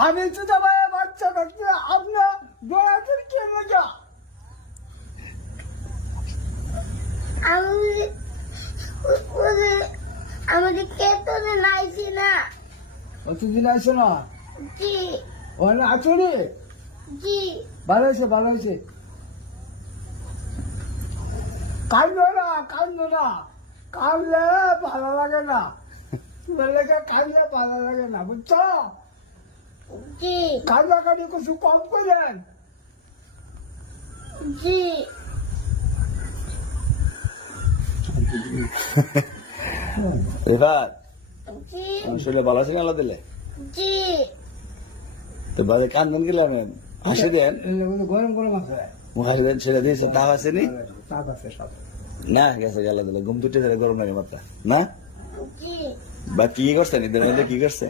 আমি তো ভাই বাচ্চা কাচ্চা আপনার দৌড়াতেন কে মজা আমাদের কেতনে নাইছি না। কতদিন আসো না জি ওখানে আছো রে জি ভালো হয়েছে ভালো হয়েছে কান্দো না কান্দলে ভালো লাগে না বললে কান্দলে ভালো লাগে না বুঝছো জি কান্দাকাটি কিছু কম করেন জি রিফাত জি শরীরে ভালো আছে আল্লাহ দিলে জি তো বাজে কান্দন গেলাম হাসি দেন গরম গরম আছে হাসি দেন ছেড়ে দিয়েছে তাপ আসেনি চাপ আছে সব না গেছে আল্লাহ দিলে ঘুম দুটে গরম লাগে মাত্রা না জি বা কি করছেন ঈদের মধ্যে কি করছে